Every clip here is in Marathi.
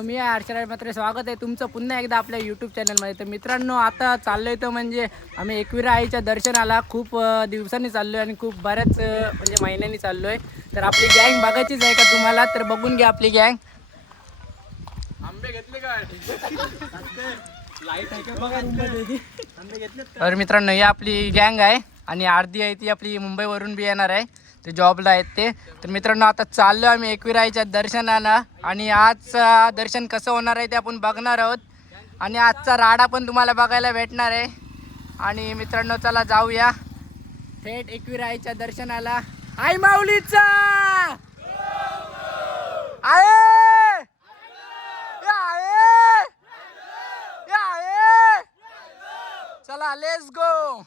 मित्रांनो मी आहे हर्षराज मात्र स्वागत आहे. तुमचं पुन्हा एकदा आपल्या यूट्यूब चॅनलमध्ये तर मित्रांनो आता चाललोय तर म्हणजे आम्ही एकविरा आईच्या दर्शनाला खूप दिवसांनी चाललोय आणि खूप बऱ्याच म्हणजे महिन्यांनी चाललोय. तर आपली गँग बघायचीच आहे का तुम्हाला? तर बघून घ्या आपली गँग आंबे घेतले काय? आहे तर मित्रांनो ही आपली गँग आहे आणि अर्धी आहे ती आपली मुंबईवरून बी येणार आहे. ते जॉबला आहेत ते. तर मित्रांनो आता चाललो आम्ही एकविराईच्या दर्शनाला. आणि आजचं दर्शन कसं होणार आहे ते आपण बघणार आहोत. आणि आजचा राडा पण तुम्हाला बघायला भेटणार आहे. आणि मित्रांनो चला जाऊया. थेट एकविराईच्या दर्शनाला. आई माऊलीचा! आहे या चला लेस गो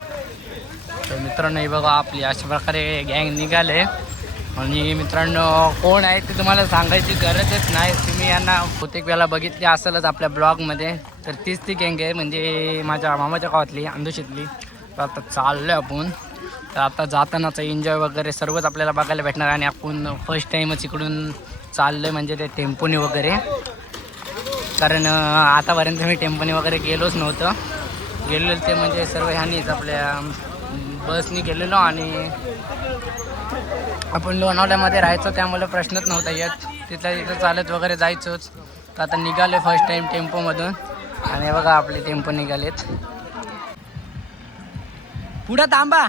तर मित्रांनो हे बघा आपली अशा प्रकारे गँग निघाले. आणि मित्रांनो कोण आहे ते तुम्हाला सांगायची गरजच नाही. तुम्ही यांना बहुतेक वेळा बघितली असेलच आपल्या ब्लॉगमध्ये तर तीच ती गँग आहे म्हणजे माझ्या मामाच्या गावातली अंधुशीतली तर आता चाललो आपण. तर आता जातानाचा एन्जॉय वगैरे सर्वच आपल्याला बघायला भेटणार. आणि आपण फर्स्ट टाईमच इकडून चाललो आहे म्हणजे ते टेम्पोनी वगैरे. कारण आतापर्यंत मी टेम्पोनी वगैरे गेलोच नव्हतं. गेलेलो ते म्हणजे सर्व ह्यानीच आपल्या बसनी गेलेलो आणि आपण लोणावळ्यामध्ये राहायचो त्यामुळे प्रश्नच नव्हता येत. तिथं तिथं चालत वगैरे जायचोच. तर आता निघाले फर्स्ट टाईम टेम्पोमधून. आणि बघा आपले टेम्पो निघालेत. पुढं थांबा.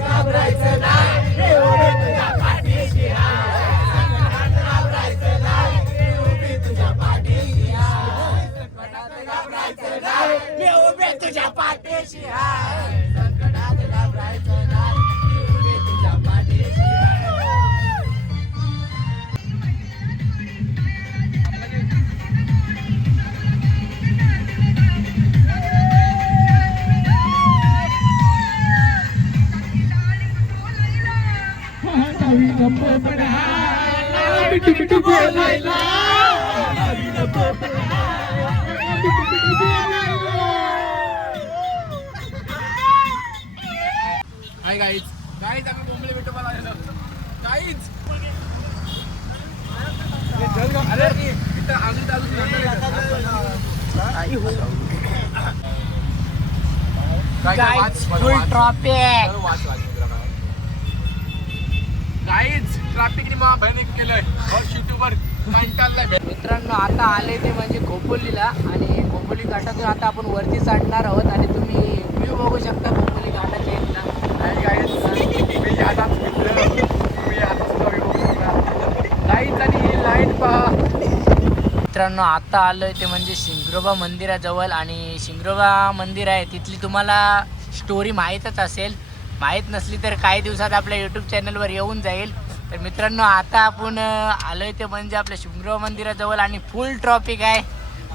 घाबरायचं नाही देव तुझ्या तुझ्या पाठीशी पोपडा बिटू बिटू बोलायला बिटू बिटू बोलायला हाय गाईज गाईज आम्ही बोंबले भेटू मला गाईज अरे इथं अजून अजून काय काहीच ट्रॅफिकने मला भयानक केलंय. हॉर्स युट्यूबर मित्रांनो आता आले ते म्हणजे खोपोलीला आणि खोपोली घाटातून आता आपण वरती चढणार आहोत आणि तुम्ही व्ह्यू बघू शकता खोपोली घाटाचे आणि काही आणि पहा. मित्रांनो आता आलोय ते म्हणजे शिंगरोबा मंदिराजवळ आणि शिंगरोबा मंदिर आहे. तिथली तुम्हाला स्टोरी माहीतच असेल. माहीत नसली तर काही दिवसात आपल्या यूट्यूब चॅनलवर येऊन जाईल. तर मित्रांनो आता आपण आलोय ते म्हणजे आपल्या शिंगरोबा मंदिराजवळ आणि फुल ट्रॉफिक आहे.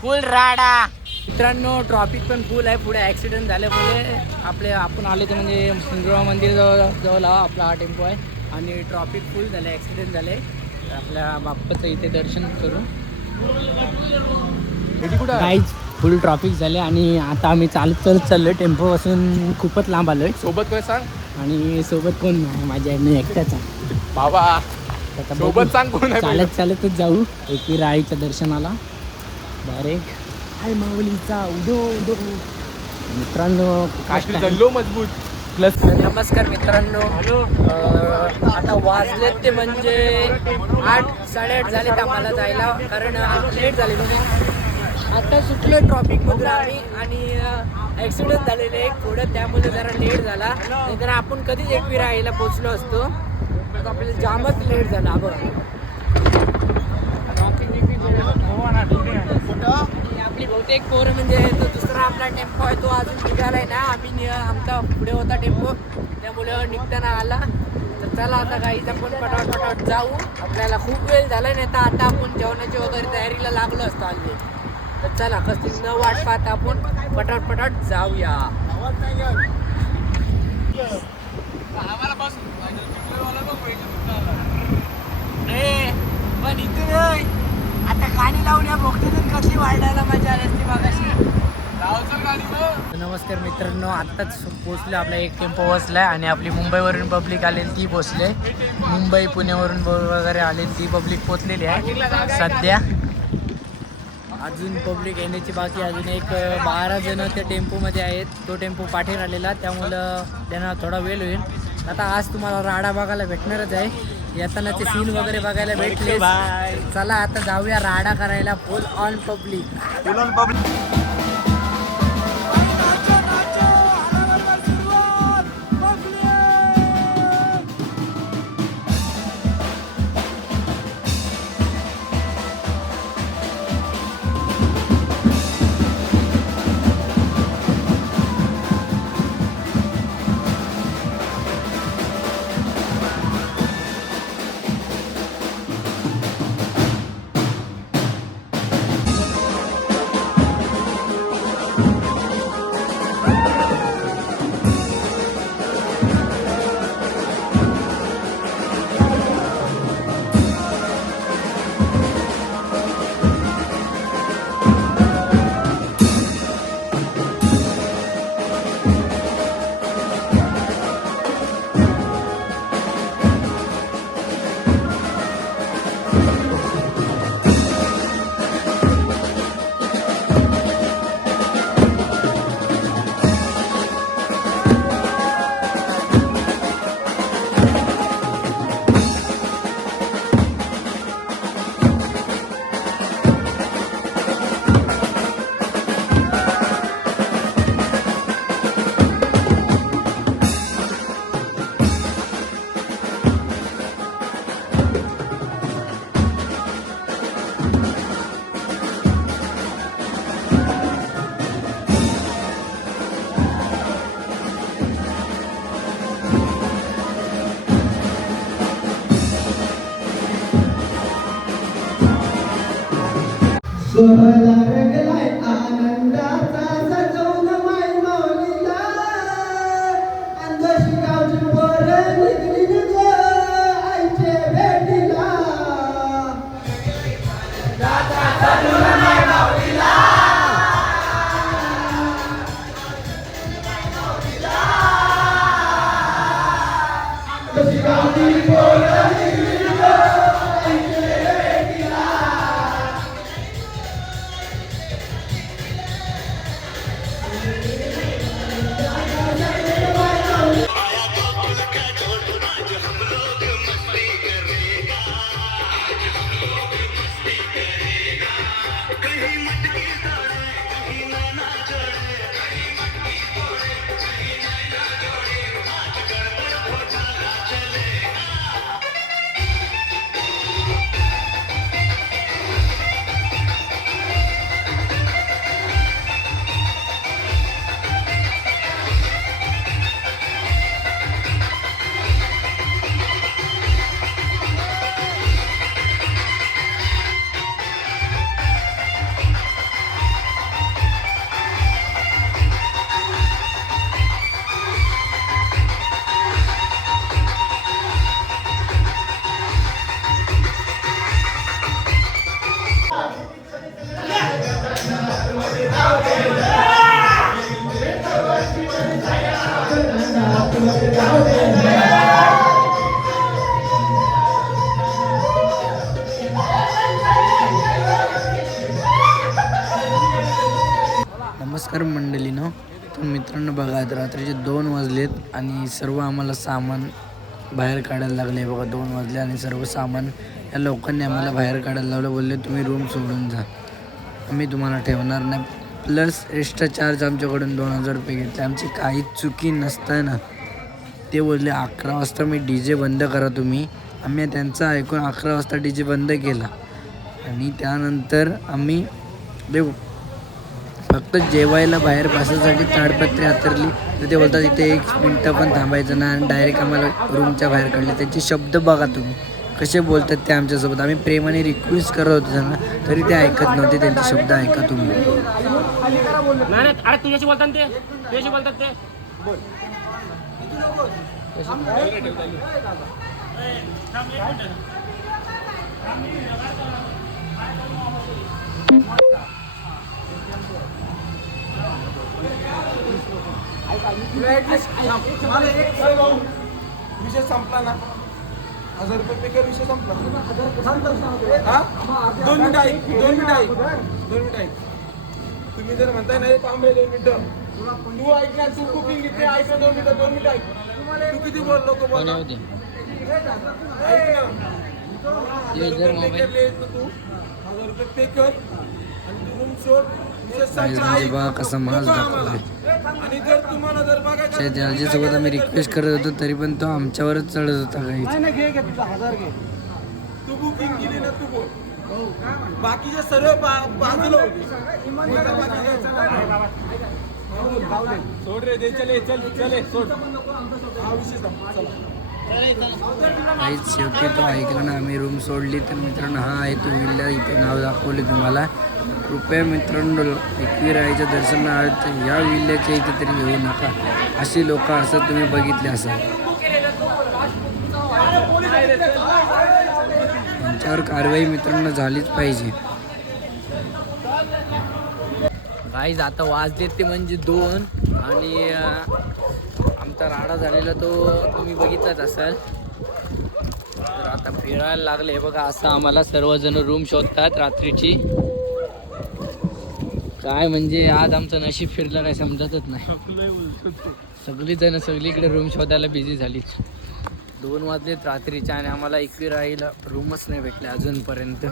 फुल राडा. मित्रांनो ट्रॉफिक पण फुल आहे. पुढे ॲक्सिडेंट झाल्यामुळे आपले आपण आलो ते म्हणजे शिंगरोबा मंदिर जवळ आपला हा टेम्पो आहे. आणि ट्रॉफिक फुल झालं ॲक्सिडेंट झालं आहे तर आपल्या बाप्पाचं इथे दर्शन करू. काहीच फुल ट्रॉफिक झाले आणि आता आम्ही चालत चालत चाललोय. टेम्पो पासून खूपच लांब आलोय. सोबत काय सांग? आणि सोबत कोण नाही? माझ्या मी एकटाच आहे. बाबा. सोबत सांग कोण आहे. चालत चालतच जाऊ. एकी राळीच्या दर्शनाला. डायरेक्ट हाय माऊलीचा उदो उदो मित्रांनो काश्मीर चाललो मजबूत. प्लस नमस्कार मित्रांनो. अं, आता वाजलेत ते म्हणजे आठ साडेआठ झालेत आम्हाला जायला. कारण लेट झाले म्हणजे आता सुटलो ट्रॉफिकमधून आम्ही आणि ॲक्सिडेंट झालेलं आहे. थोडं त्यामुळे जरा लेट झाला. नाहीतर आपण कधीच एकवी राहायला पोचलो असतो. आता आपल्याला जामच लेट झाला. बघ. आपली बहुतेक पोरं म्हणजे तो दुसरा आपला टेम्पो आहे तो अजून निघालाय ना. आम्ही आमचा पुढे होता टेम्पो. त्यामुळे निघताना आला. तर चला आता गाईचा आपण पटापटाट जाऊ. आपल्याला खूप वेळ झाला नाही तर आता आपण जेवणाची वगैरे तयारीला लागलो असतो हल्ली तर चला कसली न वाट पाहता आपण. पटापट पटापट जाऊया. आम्हाला बस. ए, पण. आता गाणी लावून या भोगतीतून कसली वाढायला मजा आली असती मागाशी. नमस्कार मित्रांनो आत्ताच पोचले आपला एक टेम्पो बसलाय आणि आपली मुंबईवरून पब्लिक आलेली ती पोचले मुंबई पुण्यावरून वगैरे आलेली ती पब्लिक पोचलेली आहे सध्या. अजून पब्लिक येण्याची बाकी अजून एक बारा जण त्या टेम्पोमध्ये आहेत. तो टेम्पो पाठीवर आलेला. त्यामुळं त्यांना थोडा वेळ होईल. आता आज तुम्हाला राडा बघायला भेटणारच आहे. येतानाचे सीन वगैरे बघायला भेटले चला आता जाऊया राडा करायला. फुल ऑन पब्लिक सोहळा रंगलाय आनंदाचा नमस्कार मंडळीनो तुम्ही मित्रांनो बघा रात्रीचे दोन वाजलेत आणि सर्व आम्हाला सामान बाहेर काढायला लागले. बघा दोन वाजले आणि सर्व सामान या लोकांनी आम्हाला बाहेर काढायला लावलं. बोलले तुम्ही रूम सोडून जा. आम्ही तुम्हाला ठेवणार नाही. प्लस एक्स्ट्रा चार्ज आमच्याकडून दोन हजार रुपये घेतले. आमची काही चुकी नसताना ते बोलले अकरा वाजता मी डी जे बंद करा तुम्ही. आम्ही त्यांचं ऐकून अकरा वाजता डी जे बंद केला. आणि त्यानंतर आम्ही देऊ फक्त जेवायला बाहेर बसायसाठी ताडपत्री हातरली. तर ते बोलतात इथे एक मिनटं पण थांबायचं ना आणि डायरेक्ट आम्हाला रूमच्या बाहेर काढले. त्यांचे शब्द बघा तुम्ही. कसे बोलतात ते आमच्यासोबत. आम्ही प्रेमाने रिक्वेस्ट करत होतो त्यांना तरी ते ऐकत नव्हते. त्यांचे शब्द ऐका तुम्ही. विषय संपला ना हजार रुपये पे कर विषय संपला हा दोन मिनिट ऐक दोन मिनिट ऐक दोन मिनिट ऐक तुम्ही जर म्हणताय नाही थांबे दोन मिनिटं. तू ऐक तू कुकिंग इथे ऐक दोन मिनिटं दोन मिनिटं ऐक. तू किती बोल नको बोल ना. ऐक ना ये हजार जर रुपये मोबाईल- पे कर ले तू तू. हजार रुपये पे कर आणि तू room सोड विषय संपला. म्हणजे ऐक. बघा कसा मास नको आम्हाला. दाखवलाय. आणि जर तुम्हाला जर बघायचं त्या जलजीसोबत आम्ही रिक्वेस्ट करत होतो तरी पण तो आमच्यावरच चढत होता काही तू बुकिंग केली ना तू बोल बाकीचे सर्व बाजूला होते मला बाकी द्यायचं नाही. सोड रे दे चले चल चले सोड हा विषय संपला. चला. काहीच शेवटी तो ऐकला ना आम्ही रूम सोडली तर मित्रांनो हा आहे तो विल्ला इथे नाव दाखवले तुम्हाला कृपया मित्रांनो एकविराईच्या दर्शनार्थ या विल्ल्याच्या इथे तरी येऊ नका अशी लोक असं तुम्ही बघितले असाल त्यांच्यावर कारवाई मित्रांनो झालीच पाहिजे गाईज आता वाजले ते म्हणजे दोन आणि आमचा राडा झालेला तो तुम्ही बघितलाच असाल. तर आता फिरायला लागले. बघा असं आम्हाला सर्वजण रूम शोधतात रात्रीची. काय म्हणजे आज आमचं नशीब फिरलं काय समजतच नाही. सगळी जण सगळीकडे रूम शोधायला बिझी झालीच दोन वाजलेत रात्रीच्या आणि आम्हाला एकवी राहायला रूमच नाही भेटले अजूनपर्यंत.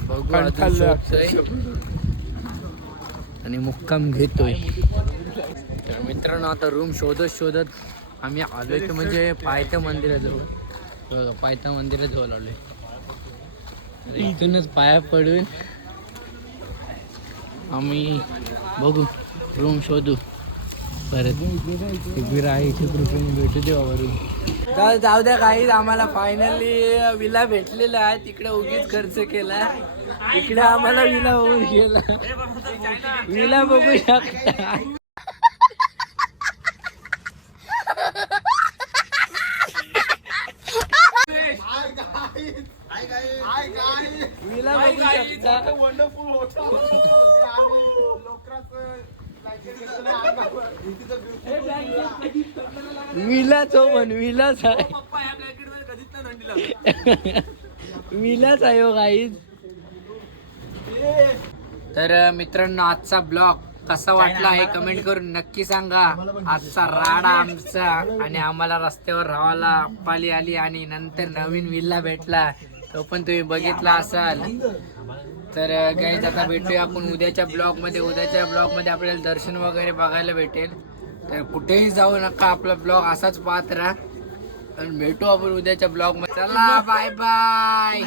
बघू अजून आणि मुक्काम घेतोय. तर मित्रांनो आता रूम शोधत शोधत आम्ही आलोय तर म्हणजे पायथ्या मंदिराजवळ. पायथ्या मंदिराजवळ आलोय. आहे इथूनच पाया पडून आम्ही बघू रूम शोधू. परत. विराईच्या कृपेने भेटू देवा रूम तर जाऊ द्या काही आम्हाला फायनली विला भेटलेला आहे तिकडे उगीच खर्च केला इकडे आम्हाला विला होऊन गेला विला बघू शकता विला बघू शकता विलाच हो पण विलाच आहे. विलाच आहे हो गाईज तर मित्रांनो आजचा ब्लॉग कसा वाटला हे कमेंट करून नक्की सांगा. आजचा राडा आमचा आणि आम्हाला रस्त्यावर राहायला पाली आली आणि नंतर नवीन विल्ला भेटला. तो पण तुम्ही बघितला असाल. तर गाईज आता भेटूया आपण उद्याच्या ब्लॉगमध्ये. उद्याच्या ब्लॉगमध्ये आपल्याला दर्शन वगैरे बघायला भेटेल. तर कुठेही जाऊ नका आपला ब्लॉग असाच पाहत राहा. आणि भेटू आपण उद्याच्या ब्लॉगमध्ये. चला बाय बाय